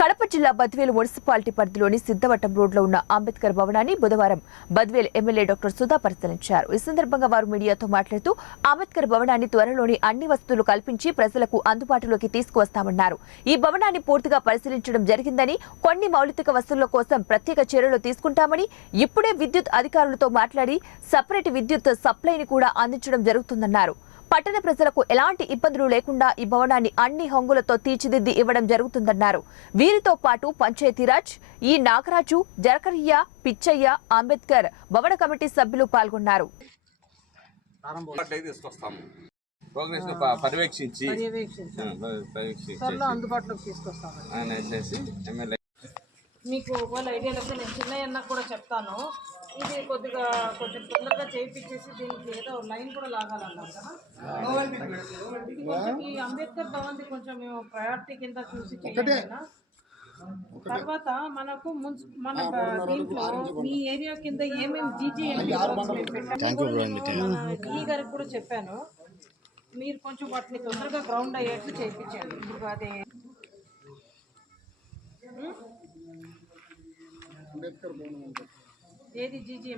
కడప జిల్లా బద్వేలు మున్సిపాలిటీ పరిధిలోని సిద్ధవటం రోడ్లో ఉన్న అంబేద్కర్ భవనాన్ని బుధవారం బద్వేలు ఎమ్మెల్యే డాక్టర్ సుధా పరిశీలించారు. ఈ సందర్భంగా వారు మీడియాతో మాట్లాడుతూ అంబేద్కర్ భవనాన్ని త్వరలోని అన్ని వసతులు కల్పించి ప్రజలకు అందుబాటులోకి తీసుకువస్తామన్నారు. ఈ భవనాన్ని పూర్తిగా పరిశీలించడం జరిగిందని, కొన్ని మౌలిక వసతుల కోసం ప్రత్యేక చర్యలు తీసుకుంటామని, ఇప్పుడే విద్యుత్ అధికారులతో మాట్లాడి సపరేట్ విద్యుత్ సప్లైని కూడా అందించడం జరుగుతుందన్నారు. పట్టణ ప్రజలకు ఎలాంటి ఇబ్బందులు లేకుండా ఈ భవనాన్ని అన్ని హంగులతో తీర్చిదిద్ది ఇవ్వడం జరుగుతుందన్నారు. వీరితో పాటు పంచాయతీరాజ్ ఈ నాగరాజు, జరకరియా, పిచ్చయ్య, అంబేద్కర్ భవన కమిటీ సభ్యులు పాల్గొన్నారు. మీకు ఒకవేళ ఐడియా లేకపోతే నేను చిన్నయ్యన్న కూడా చెప్తాను. ఇది కొంచెం తొందరగా చేయించేసి దీనికి ఏదో లైన్ కూడా లాగాలన్నారు కదా. ఇది కొంచెం ఈ అంబేద్కర్ భవన్ కొంచెం మేము ప్రయారిటీ కింద చూసి చేయాలన్నా. తర్వాత మనకు మన దీంట్లో మీ ఏరియా కింద ఏమేమి జీజీఎంపీ ఈ గారికి కూడా చెప్పాను. మీరు కొంచెం వాటిని తొందరగా గ్రౌండ్ అయ్యేట్టు చేయించండి. ఇప్పుడు అదే ఏది జీజీఎంపీ